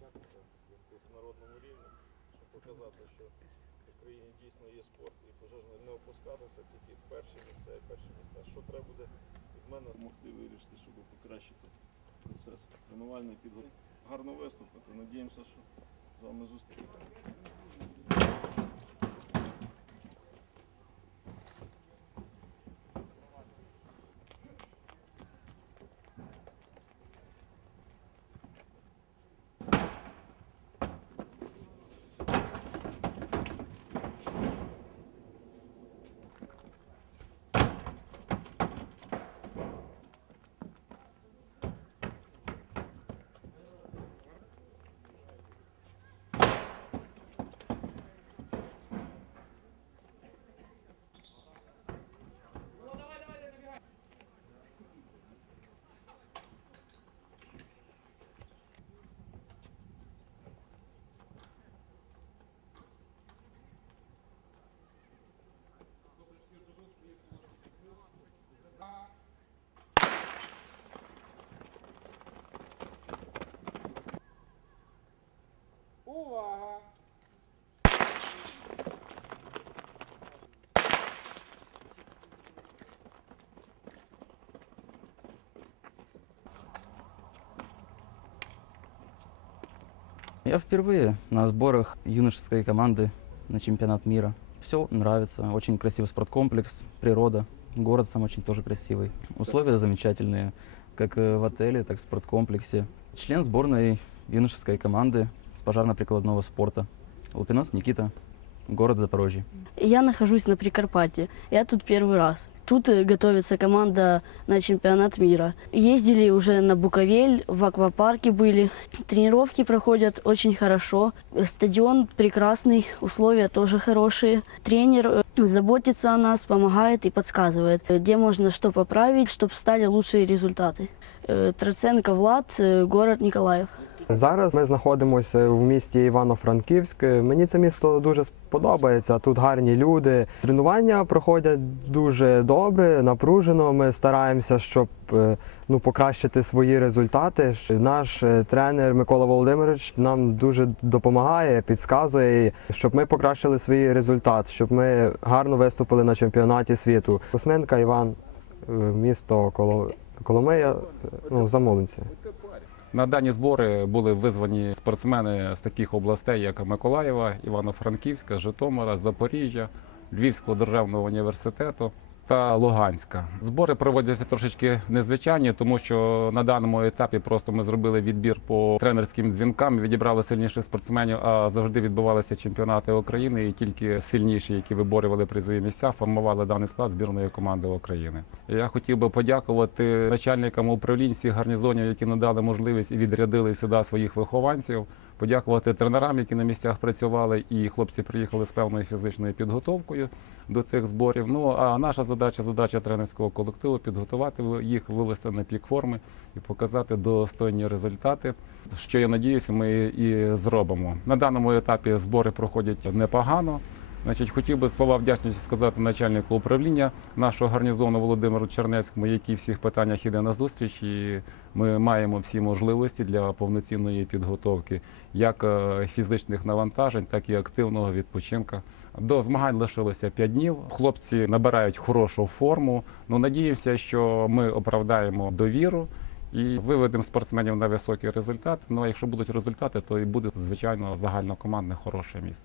на міжнародному рівні, щоб показати, що в Україні дійсно є спорт і пожежно не опускатися, тільки перші місця і перші місця. Що треба буде від мене допомогти вирішити, щоб покращити процес тренувальної підготовки. Гарно виступити. Надіємося, що з вами зустрінемося. Я впервые на сборах юношеской команды на чемпионат мира. Все нравится, очень красивый спорткомплекс, природа, город сам очень тоже красивый. Условия замечательные, как э, в отеле, так и в спорткомплексе. Член сборной юношеской команды с пожарно-прикладного спорта. Лупинос Никита, город Запорожье. Я нахожусь на Прикарпатье. Я тут первый раз. Тут э, готовится команда на чемпионат мира. Ездили уже на Буковель, в аквапарке были. Тренировки проходят очень хорошо. Э, Стадион прекрасный, условия тоже хорошие. Тренер э, заботится о нас, помогает и подсказывает, э, где можно что поправить, чтобы стали лучшие результаты. Э, Троценко Влад, э, город Николаев. Зараз ми знаходимося в місті Івано-Франківськ. Мені це місто дуже сподобається. Тут гарні люди. Тренування проходять дуже добре, напружено. Ми стараємося, щоб е, ну, покращити свої результати. Наш е, тренер Микола Володимирович нам дуже допомагає, підказує, щоб ми покращили свій результат, щоб ми гарно виступили на чемпіонаті світу. Косменка Іван, е, місто Коло- Коломия, ну, замовниці. На дані збори були визвані спортсмени з таких областей, як Миколаєва, Івано-Франківська, Житомира, Запоріжжя, Львівського державного університету та Луганська. Збори проводяться трошечки незвичайні, тому що на даному етапі просто ми зробили відбір по тренерським дзвінкам, відібрали сильніших спортсменів, а завжди відбувалися чемпіонати України, і тільки сильніші, які виборювали призові місця, формували даний склад збірної команди України. Я хотів би подякувати начальникам управлінь всіх гарнізонів, які надали можливість і відрядили сюди своїх вихованців. Подякувати тренерам, які на місцях працювали, і хлопці приїхали з певною фізичною підготовкою до цих зборів. Ну а наша задача, задача тренерського колективу підготувати їх, вивести на пік форми і показати достойні результати. Що я надіюся, ми і зробимо. На даному етапі збори проходять непогано. Значить, хотів би слова вдячності сказати начальнику управління нашого гарнізону Володимиру Чернецькому, який в всіх питаннях іде на зустріч, і ми маємо всі можливості для повноцінної підготовки, як е, фізичних навантажень, так і активного відпочинку. До змагань лишилося 5 днів. Хлопці набирають хорошу форму. Ну надіюся, що ми оправдаємо довіру. І виведемо спортсменів на високий результат. Ну а якщо будуть результати, то і буде звичайно загальнокомандне хороше місце.